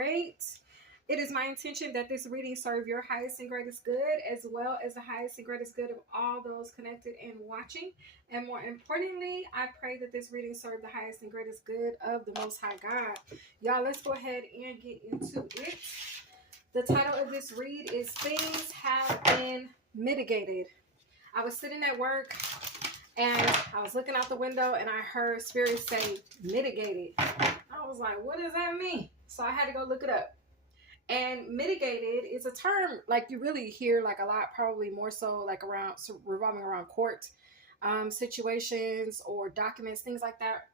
great. It is my intention that this reading serve your highest and greatest good, as well as the highest and greatest good of all those connected and watching. And more importantly, I pray that this reading serve the highest and greatest good of the Most High God. Y'all, let's go ahead and get into it. The title of this read is Things Have Been Mitigated. I was sitting at work and I was looking out the window and I heard Spirit say mitigated. I was like, what does that mean? So I had to go look it up. And mitigated is a term like you really hear like a lot, probably more so like around revolving around court situations or documents, things like that.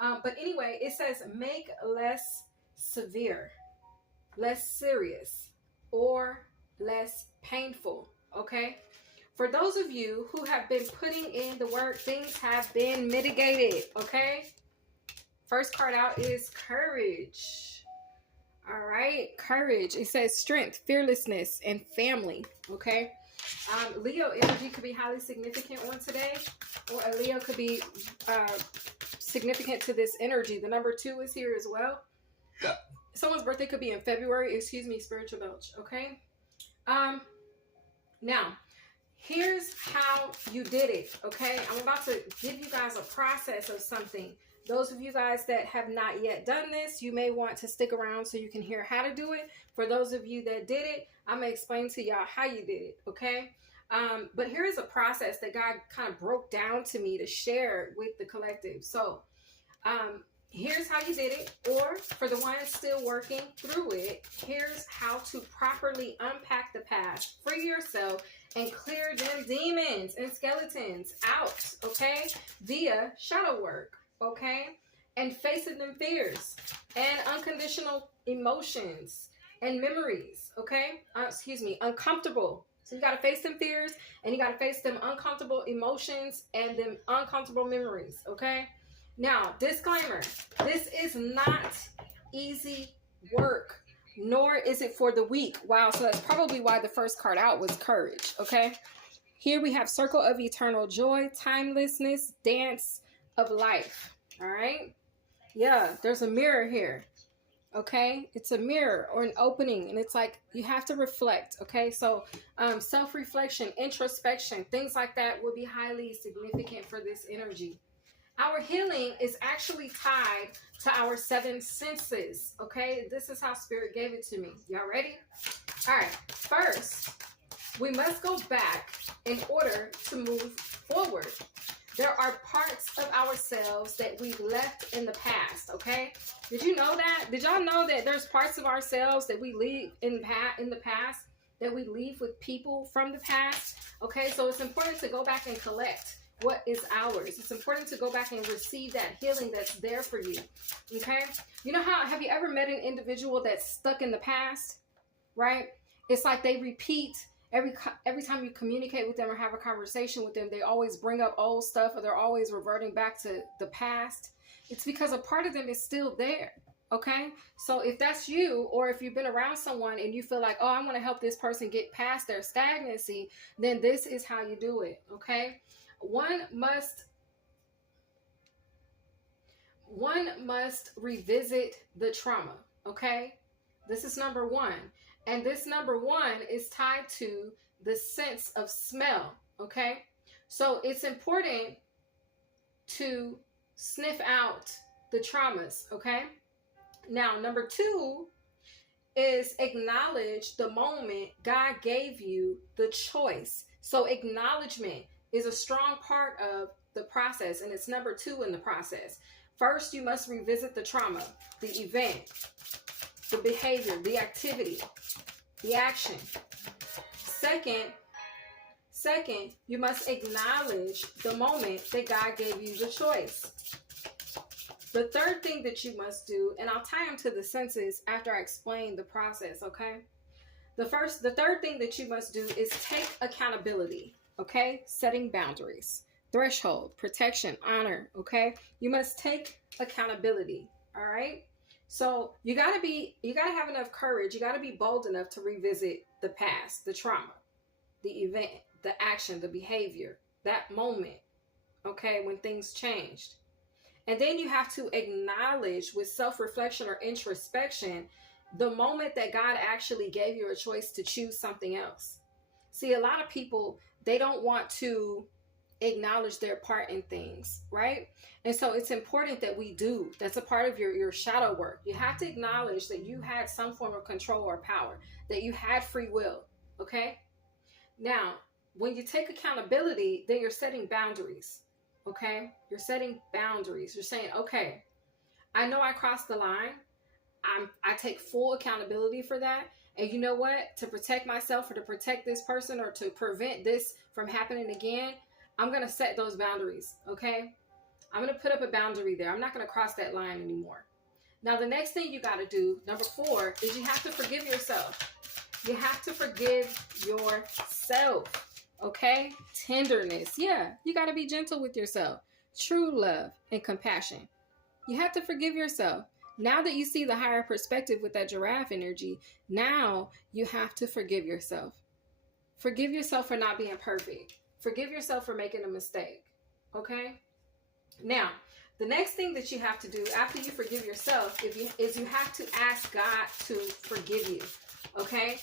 But anyway, it says make less severe, less serious, or less painful. Okay. For those of you who have been putting in the work, things have been mitigated. Okay. First card out is courage. All right, courage. It says strength, fearlessness, and family. Okay. Leo energy could be highly significant on today, or a Leo could be significant to this energy. The number 2 is here as well. Someone's birthday could be in February. Excuse me, spiritual belch. Okay. Now, here's how you did it. Okay. I'm about to give you guys a process of something. Those of you guys that have not yet done this, you may want to stick around so you can hear how to do it. For those of you that did it, I'm going to explain to y'all how you did it, okay? But here's a process that God kind of broke down to me to share with the collective. So here's how you did it, or for the ones still working through it, here's how to properly unpack the past, free yourself, and clear them demons and skeletons out, okay? Via shadow work. Okay, and facing them fears and unconditional emotions and memories. Okay, uncomfortable. So you got to face them fears and you got to face them uncomfortable emotions and them uncomfortable memories. Okay, now disclaimer: this is not easy work, nor is it for the weak. Wow, so that's probably why the first card out was courage. Okay, here we have circle of eternal joy, timelessness, dance of life. All right, yeah, there's a mirror here. Okay, it's a mirror or an opening, and it's like you have to reflect. Okay, so self-reflection, introspection, things like that will be highly significant for this energy. Our healing is actually tied to our 7 senses. Okay, this is how Spirit gave it to me. Y'all ready? All right, first we must go back in order to move forward. There are parts of ourselves that we left in the past, okay? Did you know that? Did y'all know that there's parts of ourselves that we leave in the past, that we leave with people from the past? Okay, so it's important to go back and collect what is ours. It's important to go back and receive that healing that's there for you, okay? You know how, have you ever met an individual that's stuck in the past, right? It's like they repeat. Every time you communicate with them or have a conversation with them, they always bring up old stuff, or they're always reverting back to the past. It's because a part of them is still there. Okay. So if that's you, or if you've been around someone and you feel like, oh, I want to help this person get past their stagnancy, then this is how you do it. Okay. One must revisit the trauma. Okay. This is number 1. And this number 1 is tied to the sense of smell, okay? So it's important to sniff out the traumas, okay? Now, number 2 is acknowledge the moment God gave you the choice. So acknowledgement is a strong part of the process, and it's number 2 in the process. First, you must revisit the trauma, the event, the behavior, the activity, the action. Second, you must acknowledge the moment that God gave you the choice. The third thing that you must do, and I'll tie them to the senses after I explain the process, okay? The third thing that you must do is take accountability, okay? Setting boundaries, threshold, protection, honor, okay? You must take accountability, all right? So you gotta have enough courage. You gotta be bold enough to revisit the past, the trauma, the event, the action, the behavior, that moment, okay, when things changed. And then you have to acknowledge with self-reflection or introspection the moment that God actually gave you a choice to choose something else. See, a lot of people, they don't want to acknowledge their part in things, right? And so it's important that we do. That's a part of your shadow work. You have to acknowledge that you had some form of control or power, that you had free will, okay? Now, when you take accountability, then you're setting boundaries, okay? You're setting boundaries. You're saying, okay, I know I crossed the line. I take full accountability for that. And you know what? To protect myself or to protect this person or to prevent this from happening again, I'm going to set those boundaries, okay? I'm going to put up a boundary there. I'm not going to cross that line anymore. Now, the next thing you got to do, number 4, is you have to forgive yourself. You have to forgive yourself, okay? Tenderness. Yeah, you got to be gentle with yourself. True love and compassion. You have to forgive yourself. Now that you see the higher perspective with that giraffe energy, now you have to forgive yourself. Forgive yourself for not being perfect. Forgive yourself for making a mistake, okay? Now, the next thing that you have to do after you forgive yourself is you have to ask God to forgive you, okay?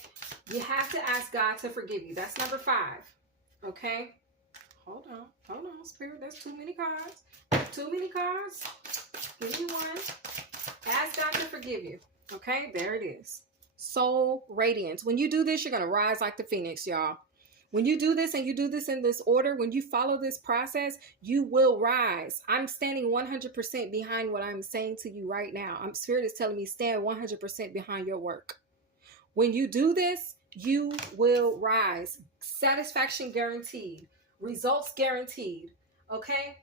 You have to ask God to forgive you. That's number 5, okay? Hold on, Spirit. There's too many cards. Too many cards. Give me one. Ask God to forgive you. Okay, there it is. Soul radiance. When you do this, you're going to rise like the phoenix, y'all. When you do this and you do this in this order, when you follow this process, you will rise. I'm standing 100% behind what I'm saying to you right now. Spirit is telling me stand 100% behind your work. When you do this, you will rise. Satisfaction guaranteed. Results guaranteed. Okay?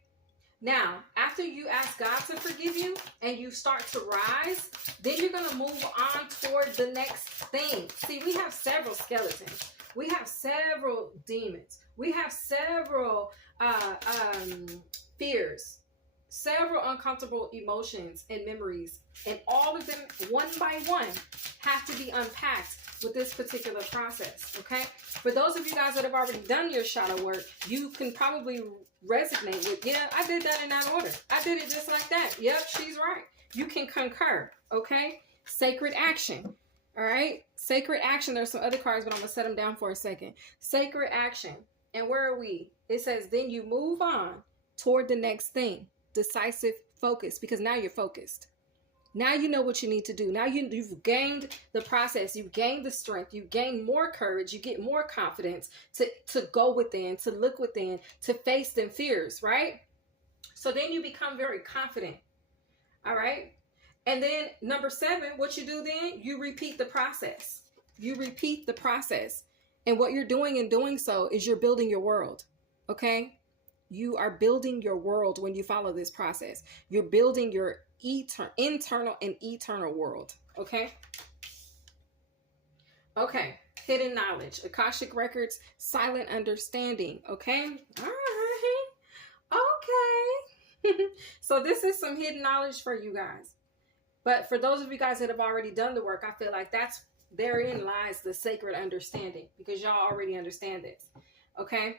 Now, after you ask God to forgive you and you start to rise, then you're going to move on toward the next thing. See, we have several skeletons. We have several demons. We have several fears, several uncomfortable emotions and memories. And all of them, one by one, have to be unpacked with this particular process, okay? For those of you guys that have already done your shadow work, you can probably resonate with, yeah, I did that in that order. I did it just like that. Yep, she's right. You can concur, okay? Sacred action, all right? Sacred action. There's some other cards, but I'm going to set them down for a second. Sacred action. And where are we? It says, then you move on toward the next thing. Decisive focus, because now you're focused. Now you know what you need to do. Now you've gained the process. You've gained the strength. You gain more courage. You get more confidence to go within, to look within, to face them fears, right? So then you become very confident. All right. And then number 7, what you do then, you repeat the process. You repeat the process. And what you're doing in doing so is you're building your world. Okay. You are building your world when you follow this process. You're building your internal and eternal world. Okay. Okay. Hidden knowledge, Akashic records, silent understanding. Okay. All right. Okay. So this is some hidden knowledge for you guys. But for those of you guys that have already done the work, I feel like therein lies the sacred understanding, because y'all already understand this. Okay.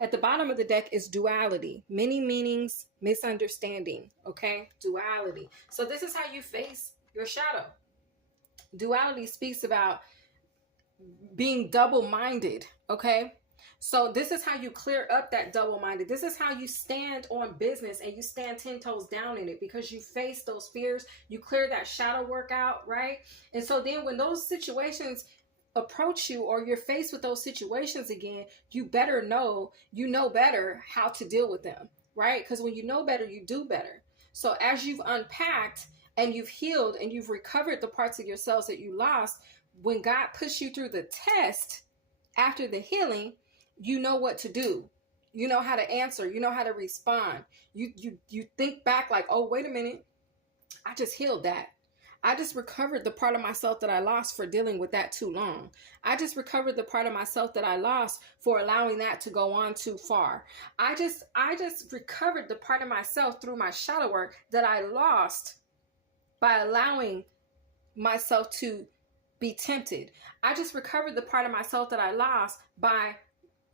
At the bottom of the deck is duality, many meanings, misunderstanding, okay? Duality. So this is how you face your shadow. Duality speaks about being double-minded, okay? So this is how you clear up that double-minded. This is how you stand on business and you stand 10 toes down in it, because you face those fears. You clear that shadow work out, right? And so then when those situations approach you, or you're faced with those situations again, you know better how to deal with them, right? Because when you know better, you do better. So as you've unpacked and you've healed and you've recovered the parts of yourselves that you lost, when God puts you through the test after the healing, you know what to do. You know how to answer. You know how to respond. You think back like, oh, wait a minute, I just healed that. I just recovered the part of myself that I lost for dealing with that too long. I just recovered the part of myself that I lost for allowing that to go on too far. I just recovered the part of myself through my shadow work that I lost by allowing myself to be tempted. I just recovered the part of myself that I lost by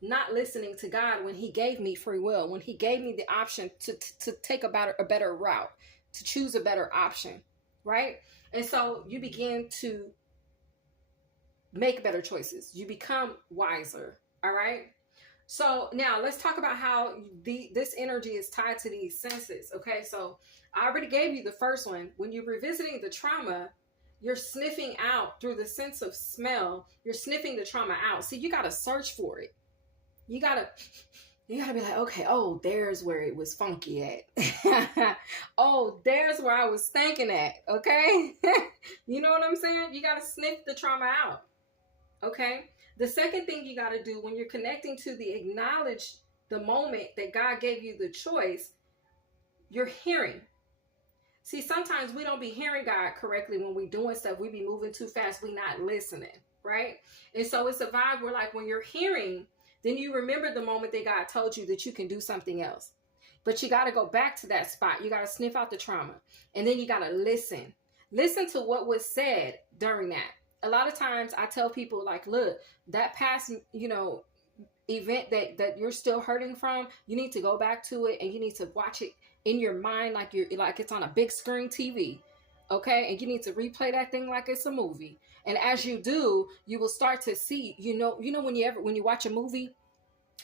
not listening to God when he gave me free will, when he gave me the option to take a better route, to choose a better option, right? And so you begin to make better choices. You become wiser. All right. So now let's talk about how this energy is tied to these senses. Okay. So I already gave you the first one. When you're revisiting the trauma, you're sniffing out through the sense of smell. You're sniffing the trauma out. See, you got to search for it. You got to be like, okay, oh, there's where it was funky at. Oh, there's where I was thinking at. Okay. You know what I'm saying? You got to sniff the trauma out. Okay. The second thing you got to do when you're connecting to acknowledge the moment that God gave you the choice, you're hearing. See, sometimes we don't be hearing God correctly when we doing stuff. We be moving too fast. We not listening, right? And so it's a vibe where, like, when you're hearing, then you remember the moment that God told you that you can do something else. But you got to go back to that spot. You got to sniff out the trauma. And then you got to listen. Listen to what was said during that. A lot of times I tell people, like, look, that past, event that you're still hurting from, you need to go back to it and you need to watch it in your mind like it's on a big screen TV. Okay? And you need to replay that thing like it's a movie. And as you do, you will start to see, when you watch a movie,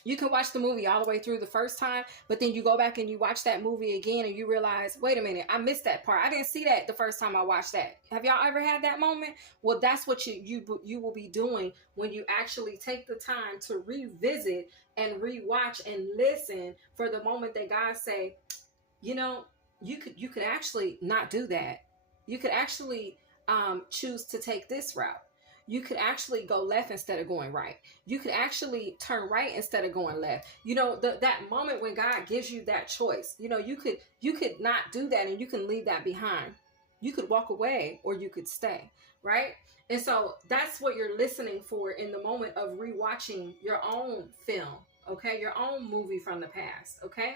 you can watch the movie all the way through the first time, but then you go back and you watch that movie again and you realize, wait a minute, I missed that part. I didn't see that the first time I watched that. Have y'all ever had that moment? Well, that's what you will be doing when you actually take the time to revisit and rewatch and listen for the moment that God say, you could actually not do that. You could actually choose to take this route. You could actually go left instead of going right. You could actually turn right instead of going left. That moment when God gives you that choice, you could not do that and you can leave that behind. You could walk away or you could stay, right? And so that's what you're listening for in the moment of rewatching your own film, okay? Your own movie from the past, okay?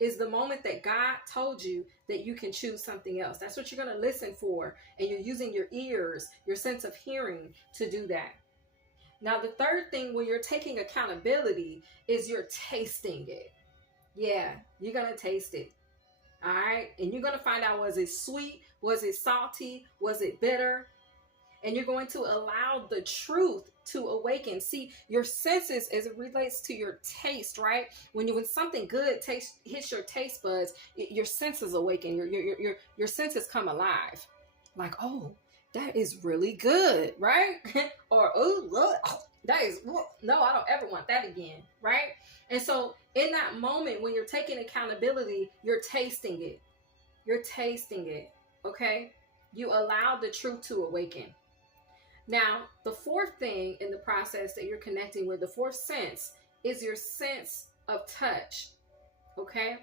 Is the moment that God told you that you can choose something else. That's what you're going to listen for. And you're using your ears, your sense of hearing to do that. Now, the third thing when you're taking accountability is you're tasting it. Yeah, you're going to taste it. All right. And you're going to find out, was it sweet? Was it salty? Was it bitter? And you're going to allow the truth to awaken. See, your senses as it relates to your taste, right? When something good hits your taste buds, your senses awaken. Your senses come alive. Like, oh, that is really good, right? Or, oh, look, that is, no, I don't ever want that again, right? And so in that moment, when you're taking accountability, you're tasting it. You're tasting it, okay? You allow the truth to awaken. Now, the fourth thing in the process that you're connecting with, the fourth sense, is your sense of touch, okay?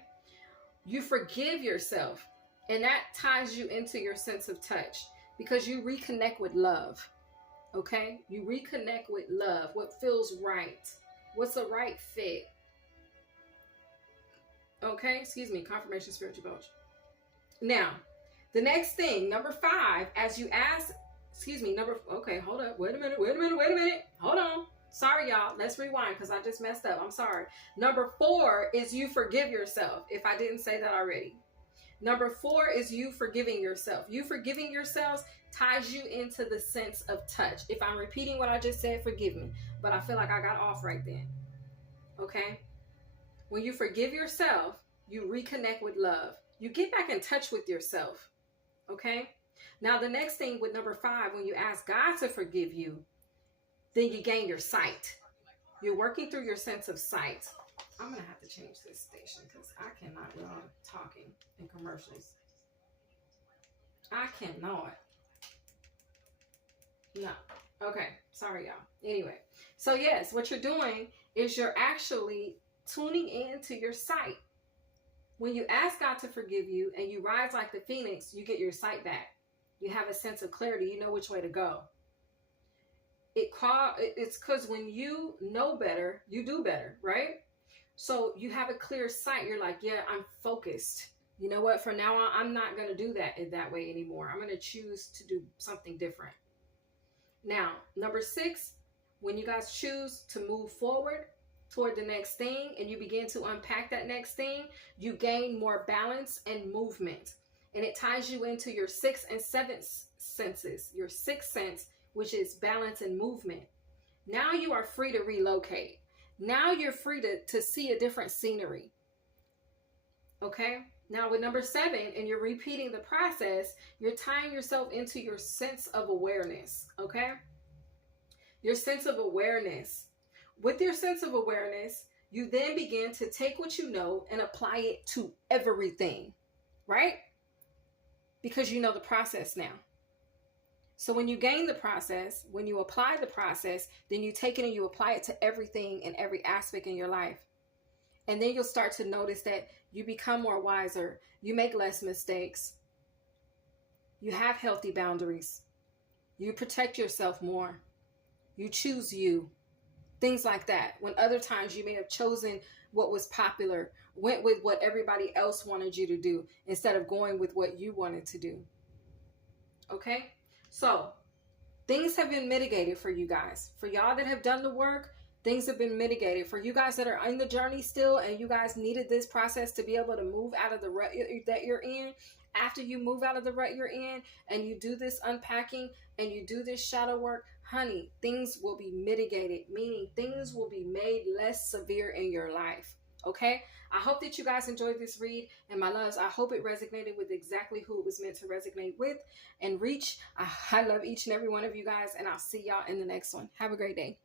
You forgive yourself, and that ties you into your sense of touch because you reconnect with love, okay? You reconnect with love, what feels right, what's the right fit, okay? Excuse me, confirmation spiritual coach. Now, the next thing, number 5, as you ask, okay, hold up. Wait a minute. Hold on. Sorry, y'all. Let's rewind because I just messed up. I'm sorry. Number 4 is you forgive yourself, if I didn't say that already. Number 4 is you forgiving yourself. You forgiving yourselves ties you into the sense of touch. If I'm repeating what I just said, forgive me. But I feel like I got off right then. Okay? When you forgive yourself, you reconnect with love. You get back in touch with yourself. Okay? Now, the next thing with number 5, when you ask God to forgive you, then you gain your sight. You're working through your sense of sight. I'm going to have to change this station because I cannot with all the talking and commercials. I cannot. No. Okay. Sorry, y'all. Anyway. So, yes, what you're doing is you're actually tuning into your sight. When you ask God to forgive you and you rise like the phoenix, you get your sight back. You have a sense of clarity. You know which way to go. It's because when you know better, you do better, right? So you have a clear sight. You're like, yeah, I'm focused. You know what? From now on, I'm not going to do that in that way anymore. I'm going to choose to do something different. Now, number 6, when you guys choose to move forward toward the next thing and you begin to unpack that next thing, you gain more balance and movement. And it ties you into your sixth and seventh senses. Your sixth sense, which is balance and movement. Now you are free to relocate. Now you're free to see a different scenery. Okay? Now with number 7, and you're repeating the process, you're tying yourself into your sense of awareness. Okay? Your sense of awareness. With your sense of awareness, you then begin to take what you know and apply it to everything. Right? Because you know the process now. So when you gain the process, when you apply the process, then you take it and you apply it to everything and every aspect in your life. And then you'll start to notice that you become more wiser. You make less mistakes. You have healthy boundaries. You protect yourself more. You choose you. Things like that. When other times you may have chosen what was popular, went with what everybody else wanted you to do instead of going with what you wanted to do. Okay? So, things have been mitigated for you guys. For y'all that have done the work, things have been mitigated. For you guys that are in the journey still and you guys needed this process to be able to move out of the rut that you're in, after you move out of the rut you're in and you do this unpacking and you do this shadow work, honey, things will be mitigated, meaning things will be made less severe in your life. Okay? I hope that you guys enjoyed this read. And my loves, I hope it resonated with exactly who it was meant to resonate with and reach. I love each and every one of you guys. And I'll see y'all in the next one. Have a great day.